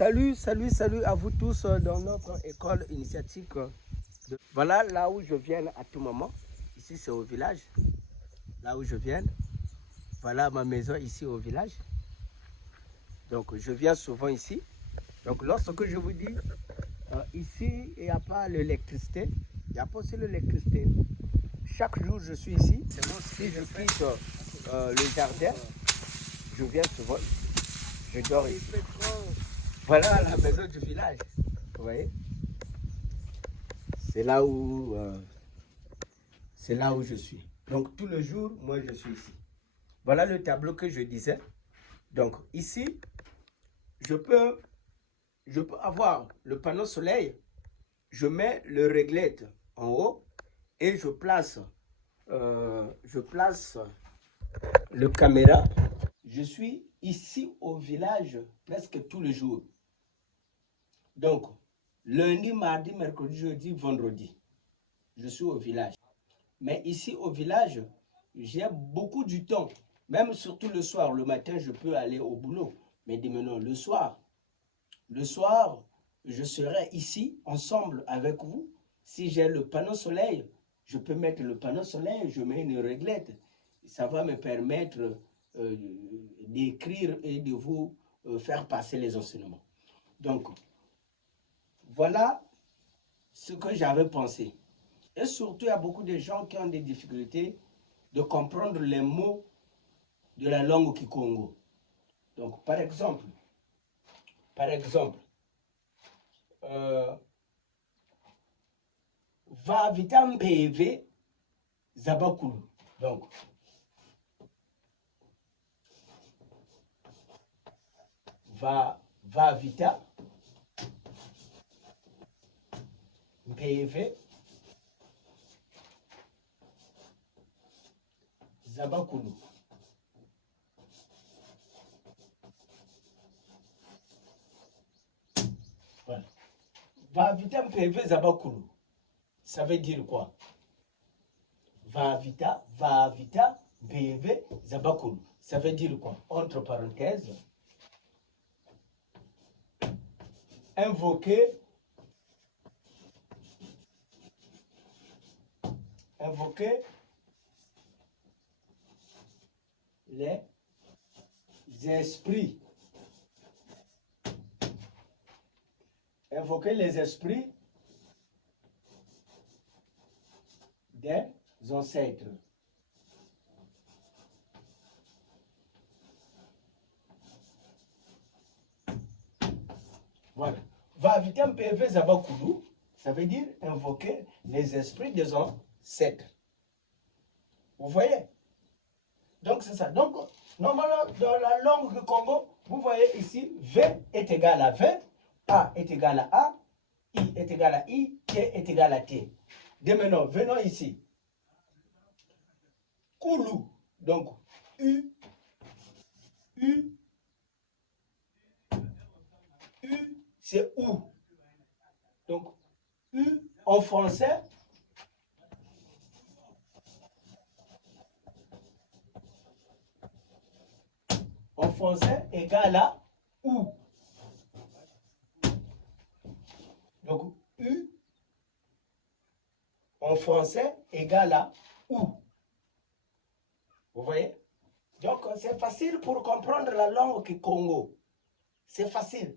Salut, salut, salut à vous tous dans notre école initiatique. Voilà là où je viens à tout moment. Ici, c'est au village. Là où je viens. Voilà ma maison ici au village. Donc, je viens souvent ici. Donc, lorsque je vous dis, ici, il n'y a pas l'électricité. Il n'y a pas aussi l'électricité. Chaque jour, je suis ici. Si je quitte le jardin, je viens souvent ici. Je dors ici. Voilà la maison du village. Vous voyez? C'est là où je suis. Donc tout le jour, moi je suis ici. Voilà le tableau que je disais. Donc ici, je peux avoir le panneau soleil. Je mets le réglette en haut et je place le caméra. Je suis ici au village presque tous les jours. Donc, lundi, mardi, mercredi, jeudi, vendredi, je suis au village. Mais ici au village, j'ai beaucoup du temps. Même surtout le soir. Le matin, je peux aller au boulot. Mais maintenant, le soir, je serai ici, ensemble avec vous. Si j'ai le panneau soleil, je peux mettre le panneau soleil, je mets une réglette. Ça va me permettre d'écrire et de vous faire passer les enseignements. Donc, voilà ce que j'avais pensé. Et surtout, il y a beaucoup de gens qui ont des difficultés de comprendre les mots de la langue Kikongo. Donc, par exemple, va vitam PV Zabakulu. Donc, va vita PV Zabakulu. Voilà. Va vita PV Zabakulu. Ça veut dire quoi? Va vita PV Zabakulu. Ça veut dire quoi? Entre parenthèses, invoquer les esprits. Invoquer les esprits des ancêtres. Voilà. Va vitam PV Zabakulu, ça veut dire invoquer les esprits des ancêtres. Vous voyez? Donc c'est ça. Donc, normalement, dans la langue du Congo, vous voyez ici, V est égal à V, A est égal à A, I est égal à I, T est égal à T. Dès maintenant, venons ici. Koulou, donc U, c'est OU. Donc, U en français, égale à OU. Donc, U en français égale à OU. Vous voyez? Donc, c'est facile pour comprendre la langue Congo. C'est facile.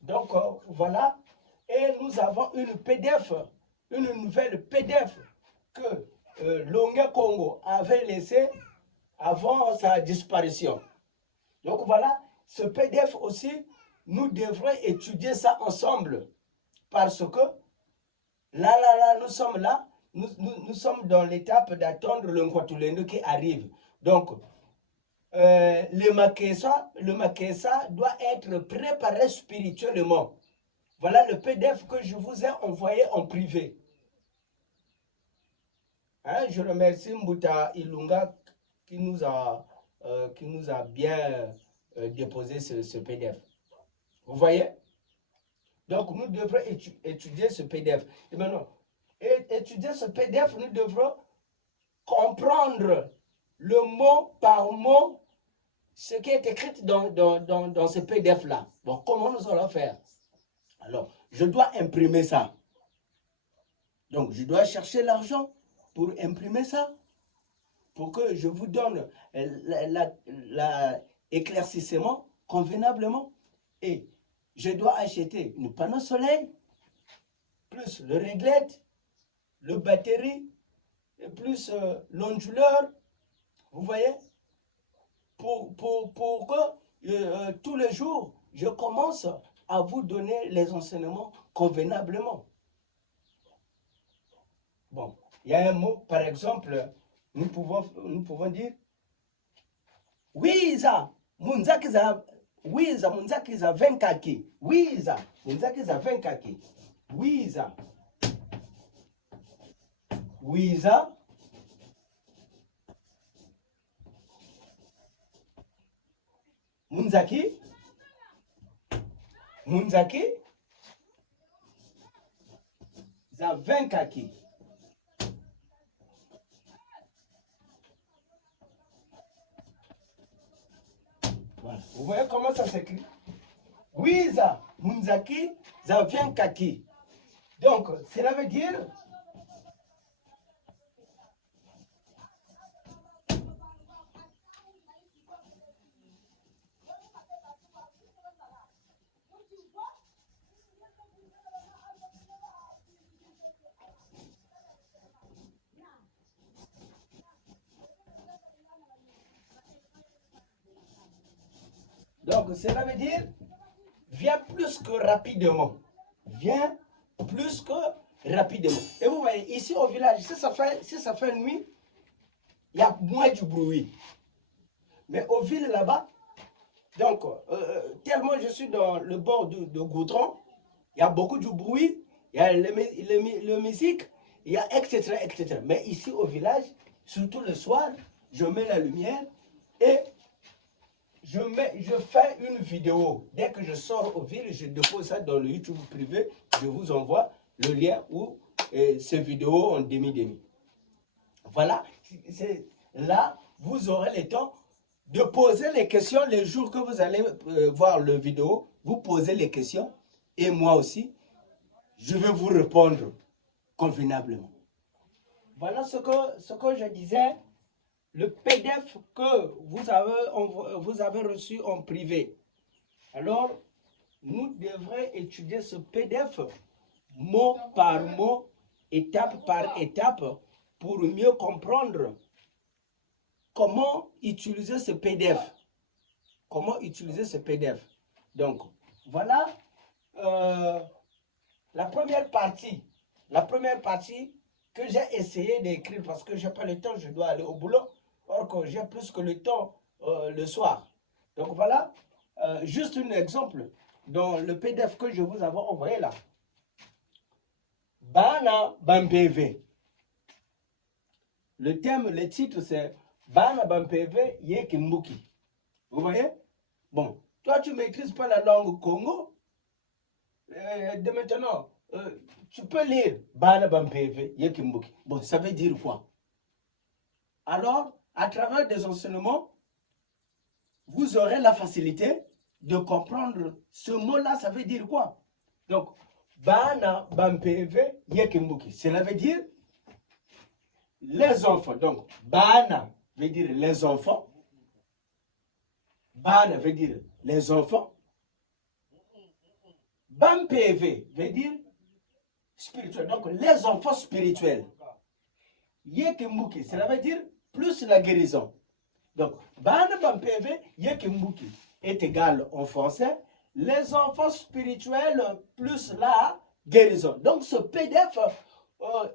Donc, voilà. Et nous avons une PDF, une nouvelle PDF que Longue Congo avait laissée avant sa disparition. Donc, voilà. Ce PDF aussi, nous devrons étudier ça ensemble. Parce que là, nous sommes là. Nous sommes dans l'étape d'attendre le Nkwatulendo qui arrive. Donc, le Makessa doit être préparé spirituellement. Voilà le PDF que je vous ai envoyé en privé. Hein, je remercie Mbouta Ilunga qui nous a bien déposé ce PDF. Vous voyez? Donc, nous devrons étudier ce PDF. Et maintenant, étudier ce PDF, nous devrons comprendre le mot par mot ce qui est écrit dans ce PDF-là. Bon, comment nous allons faire? Alors, je dois imprimer ça. Donc, je dois chercher l'argent pour imprimer ça, pour que je vous donne l'éclaircissement convenablement. Et je dois acheter le panneau soleil, plus le réglette, le batterie, et plus l'onduleur, vous voyez, pour que tous les jours, je commence à vous donner les enseignements convenablement. Bon, il y a un mot, par exemple, nous pouvons dire Wiza, Munzakiza, Wiza, Munzakiza Venkaki, Wiza, Munzakiza Venkaki, Wiza, Wiza, Munzaki, Munzaki, za Venkaki. Voilà. Vous voyez comment ça s'écrit? Wiza, Munzaki, za Venkaki. Donc, cela veut dire viens plus que rapidement. Viens plus que rapidement. Et vous voyez, ici au village, si ça fait nuit, il y a moins de bruit. Mais au ville là-bas, donc, tellement je suis dans le bord de goudron, il y a beaucoup de bruit, il y a le musique, il y a etc., etc. Mais ici au village, surtout le soir, je mets la lumière et je fais une vidéo. Dès que je sors au ville, je dépose ça dans le YouTube privé. Je vous envoie le lien où ces vidéos en demi-demi. Voilà. Là, vous aurez le temps de poser les questions les jours que vous allez voir le vidéo. Vous posez les questions et moi aussi, je vais vous répondre convenablement. Voilà ce que je disais. Le PDF que vous avez reçu en privé. Alors, nous devrons étudier ce PDF mot par mot, étape par étape, pour mieux comprendre comment utiliser ce PDF. Comment utiliser ce PDF. Donc, voilà la première partie. La première partie que j'ai essayé d'écrire parce que je n'ai pas le temps, je dois aller au boulot. Or que j'ai plus que le temps le soir. Donc voilà, juste un exemple dans le PDF que je vous avais envoyé là. Bana Bampv. Le thème, le titre c'est Bana Bampv Yekimbuki. Vous voyez? Bon, toi tu ne maîtrises pas la langue Congo. De maintenant, tu peux lire Bana Bampv Yekimbuki. Bon, ça veut dire quoi? Alors, à travers des enseignements, vous aurez la facilité de comprendre ce mot-là, ça veut dire quoi? Donc, Bana Bampv Yekimbuki, cela veut dire les enfants. Donc, Bana veut dire les enfants. Bana veut dire les enfants. Bampv veut dire spirituel. Donc, les enfants spirituels. Yekimbuki, cela veut dire plus la guérison. Donc, Bana Bampv Yekimbuki est égal en français les enfants spirituels plus la guérison. Donc, ce PDF,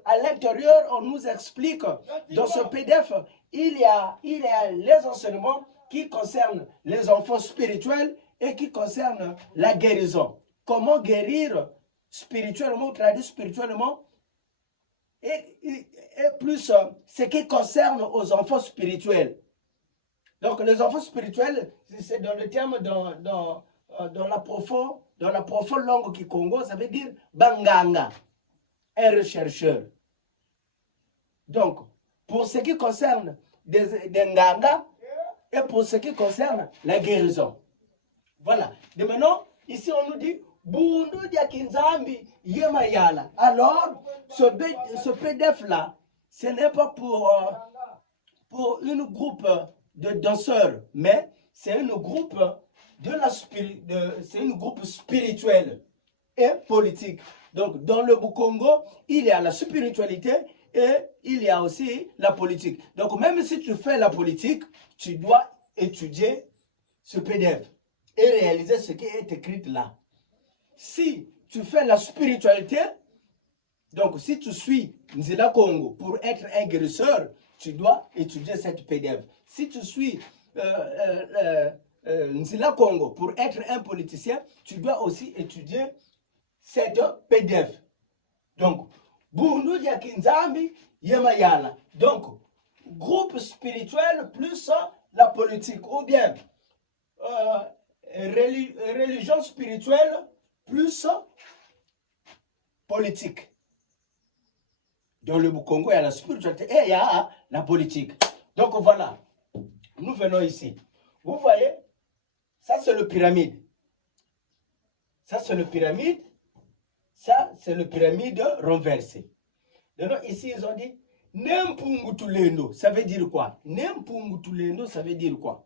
à l'intérieur, on nous explique, dans ce PDF, il y a les enseignements qui concernent les enfants spirituels et qui concernent la guérison. Comment guérir spirituellement, traduire spirituellement, et plus ce qui concerne aux enfants spirituels. Donc, les enfants spirituels, c'est dans le terme, dans la profonde langue qui Congo, ça veut dire Banganga, un rechercheur. Donc, pour ce qui concerne des Nganga, et pour ce qui concerne la guérison. Voilà. De maintenant, ici on nous dit Bundu dia Kinzambi Yemayala. Alors, ce PDF-là, ce n'est pas pour une groupe de danseurs, mais c'est une groupe c'est une groupe spirituelle et politique. Donc, dans le Congo, il y a la spiritualité et il y a aussi la politique. Donc, même si tu fais la politique, tu dois étudier ce PDF et réaliser ce qui est écrit là. Si tu fais la spiritualité, donc si tu suis Nzila Congo pour être un guérisseur, tu dois étudier cette PDF. Si tu suis Nzila Congo pour être un politicien, tu dois aussi étudier cette PDF. Donc, Bundu dia Kinzambi Yemayala. Donc, groupe spirituel plus la politique, ou bien religion spirituelle plus politique. Dans le Congo, il y a la spiritualité et il y a la politique. Donc voilà, nous venons ici. Vous voyez, ça c'est le pyramide. Ça c'est le pyramide. Ça c'est le pyramide renversé. Donc ici ils ont dit Nempungutulendo, ça veut dire quoi? Nempungutulendo, ça veut dire quoi?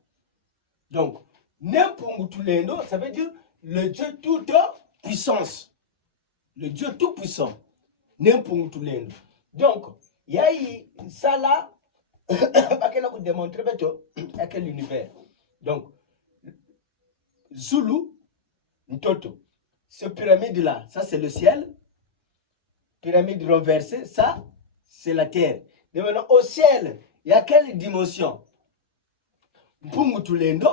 Donc, Nempungutulendo, ça veut dire le Dieu toute puissance. Le Dieu tout puissant. Nempungutulendo. Donc, il y a eu ça là, pas qu'elle a démontré à quel univers. Donc, Zulu, Ntoto. Ce pyramide là, ça c'est le ciel. Pyramide renversée, ça c'est la terre. Et maintenant, au ciel, il y a quelle dimension? Mpungutulendo,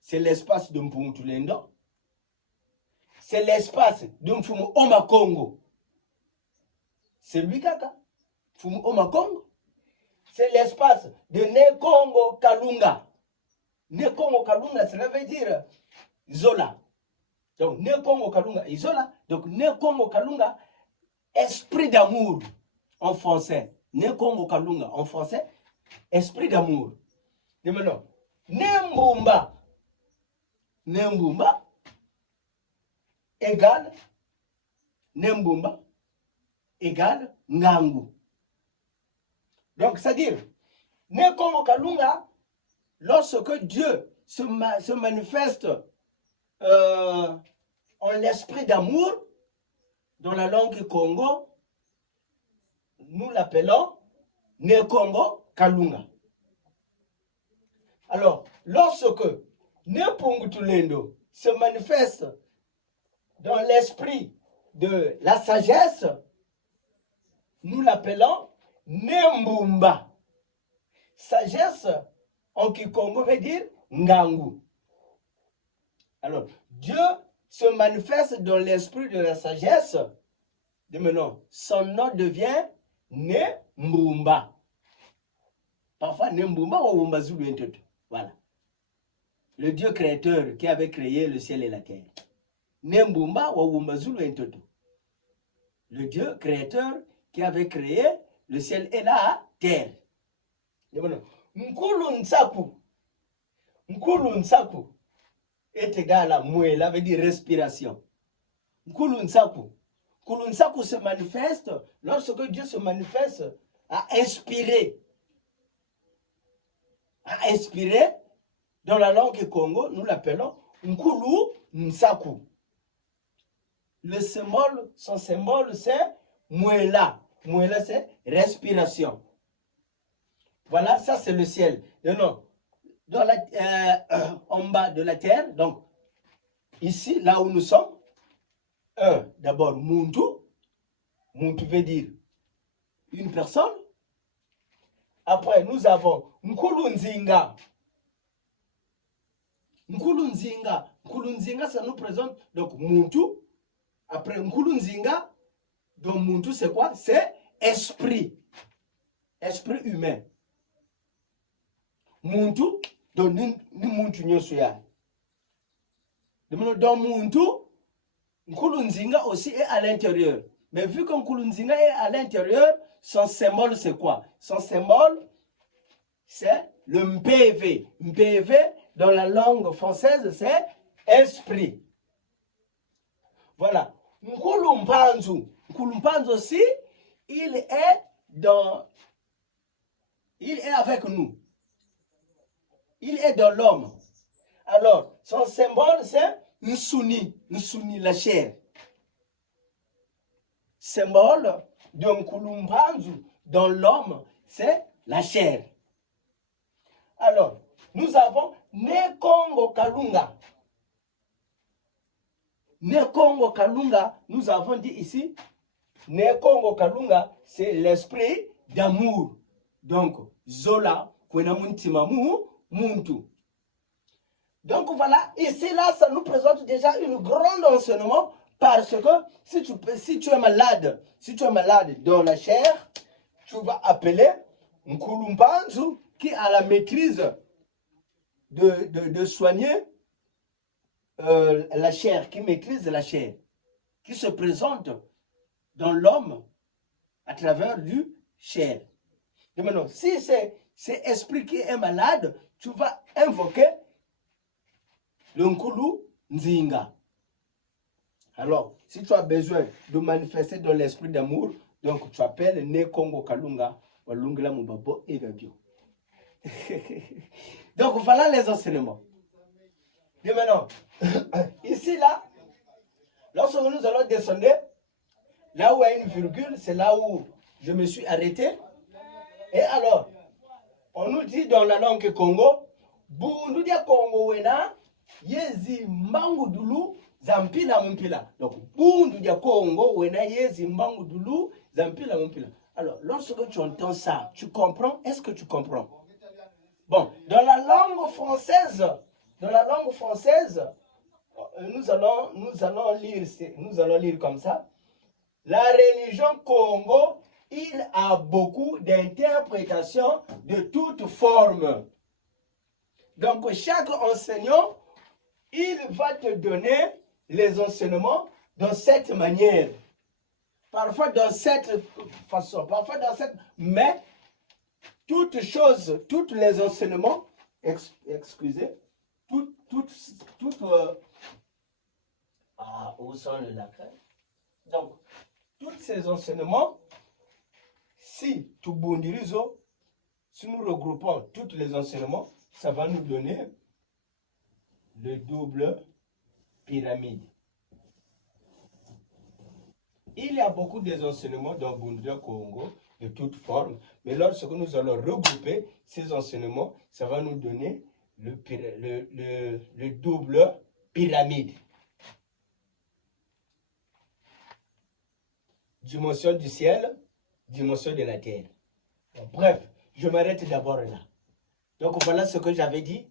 c'est l'espace de Mpungutulendo. C'est l'espace de Mfumu Oma Congo. C'est lui kaka. Mfumu Oma Congo. C'est l'espace de Nekongo Kalunga. Nekongo Kalunga, cela veut dire Zola. Donc, Nekongo Kalunga, Isola. Donc, Nekongo Kalunga, esprit d'amour en français. Nekongo Kalunga en français, esprit d'amour. Et maintenant, Nembumba. Nembumba égale Nembumba égale Ngangu. Donc, c'est-à-dire, Nekongo Kalunga, lorsque Dieu se manifeste en l'esprit d'amour, dans la langue Congo, nous l'appelons Nekongo Kalunga. Alors, lorsque Nepungutulendo se manifeste dans l'esprit de la sagesse, nous l'appelons Nembumba. Sagesse en Kikongo veut dire Ngangu. Alors, Dieu se manifeste dans l'esprit de la sagesse. De maintenant, son nom devient Nembumba. Parfois, Nembumba ou Wumba Zulu Ntoto. Voilà. Le Dieu créateur qui avait créé le ciel et la terre. Nembumba ou Wumba Zulu Ntoto. Le Dieu créateur qui avait créé le ciel et la terre. De maintenant, Nkulu Nsaku. Nkulu Nsaku est égal à Mouela, veut dire respiration. Nkulu Nsaku. Nkulu Nsaku se manifeste lorsque Dieu se manifeste à inspirer. À inspirer, dans la langue Congo, nous l'appelons Nkulu Nsaku. Le symbole, son symbole, c'est Mouela. Mouela, c'est respiration. Voilà, ça c'est le ciel. Non, dans en bas de la terre, donc ici, là où nous sommes, d'abord Muntu. Muntu veut dire une personne. Après, nous avons Nkulu Nzinga. Nkulu Nzinga. Nkulu Nzinga, ça nous présente donc Muntu. Après Nkulu Nzinga, donc Muntu, c'est quoi? C'est esprit. Esprit humain. Muntu, donc ni Muntu nyosuya. Dans Muntu, Nkulu Nzinga aussi est à l'intérieur. Mais vu que Nkulu Nzinga est à l'intérieur, son symbole c'est quoi? Son symbole, c'est le MPV. MPV, dans la langue française, c'est esprit. Voilà. Nkulumpanzu. Nkulumpanzu aussi, il est avec nous. Il est dans l'homme. Alors, son symbole, c'est Nsuni. Nsuni, la chair. Symbole de Nkulumpanzu dans l'homme, c'est la chair. Alors, nous avons Nekongo Kalunga. Nekongo Kalunga, nous avons dit ici, Nekongo Kalunga, c'est l'esprit d'amour. Donc, Zola, Kwenamuntimamu, Muntu. Donc voilà, ici, là, ça nous présente déjà une grande enseignement parce que si tu es malade dans la chair, tu vas appeler Nkulumpanzu qui a la maîtrise de soigner la chair, qui maîtrise la chair, qui se présente dans l'homme à travers du chair. Et maintenant, si c'est esprit qui est malade, tu vas invoquer le Nkulu Nzinga. Alors, si tu as besoin de manifester dans l'esprit d'amour, donc tu appelles Nekongo Kalunga, Walungla Mubabo et Gabio. Donc voilà les enseignements. Et maintenant, ici là, lorsque nous allons descendre, là où il y a une virgule, c'est là où je me suis arrêté. Et alors, on nous dit dans la langue Congo, Bundu dia Congo wena, yezi mbangudulu zampila mpila. Donc, Bundu dia Congo wena, yezi mbangudulu zampila mpila. Alors, lorsque tu entends ça, tu comprends? Est-ce que tu comprends? Bon, dans la langue française, nous allons lire comme ça. La religion Congo, il a beaucoup d'interprétations de toutes formes. Donc, chaque enseignant, il va te donner les enseignements de cette manière. Parfois dans cette façon, parfois dans cette... Mais, toutes les enseignements, excusez, où sont les lacrins? Donc, tous ces enseignements, si nous regroupons tous les enseignements, ça va nous donner le double pyramide. Il y a beaucoup d'enseignements dans Bundia Congo, de toutes formes, mais lorsque nous allons regrouper ces enseignements, ça va nous donner le double pyramide. Dimension du ciel, dimension de la terre. Bon, bref, je m'arrête d'abord là. Donc voilà ce que j'avais dit.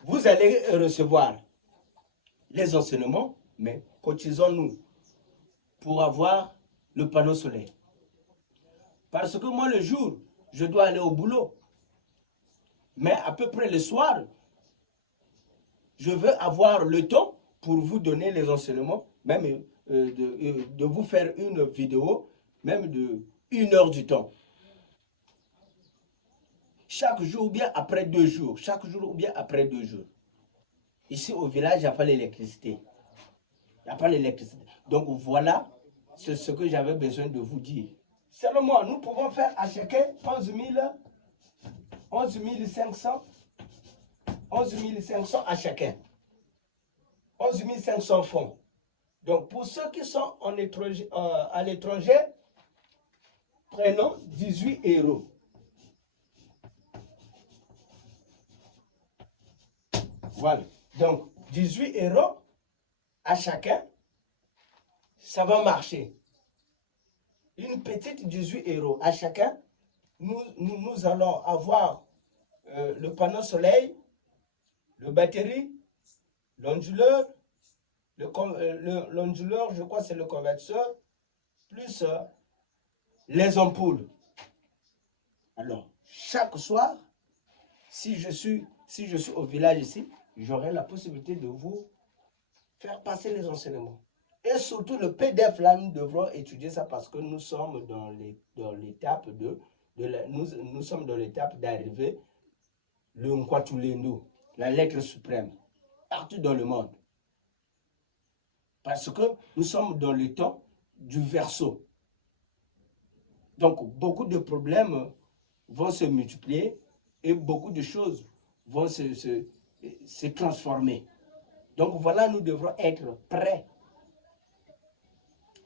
Vous allez recevoir les enseignements, mais cotisons-nous pour avoir le panneau solaire. Parce que moi, le jour, je dois aller au boulot. Mais à peu près le soir, je veux avoir le temps pour vous donner les enseignements, même de vous faire une vidéo, même de 1 heure du temps. Chaque jour ou bien après 2 jours. Chaque jour ou bien après 2 jours. Ici au village, il n'y a pas l'électricité. Il n'y a pas l'électricité. Donc voilà, c'est ce que j'avais besoin de vous dire. Seulement, nous pouvons faire à chacun 11 500 à chacun. 11 500 francs. Donc pour ceux qui sont à l'étranger, prenons 18 euros. Voilà. Donc 18 euros à chacun, ça va marcher. Une petite 18 euros à chacun, nous allons avoir le panneau soleil, le batterie, l'onduleur, l'onduleur, je crois c'est le convertisseur, plus les ampoules. Alors, chaque soir, si je suis au village ici, j'aurai la possibilité de vous faire passer les enseignements. Et surtout le PDF, là, nous devrons étudier ça parce que nous sommes dans l'étape de nous sommes dans l'étape d'arriver le Nkwatulendo, la lettre suprême, partout dans le monde. Parce que nous sommes dans le temps du Verseau. Donc, beaucoup de problèmes vont se multiplier et beaucoup de choses vont se transformer. Donc, voilà, nous devrons être prêts.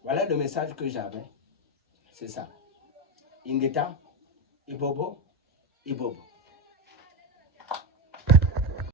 Voilà le message que j'avais. C'est ça. Ingeta, Ibobo, Ibobo.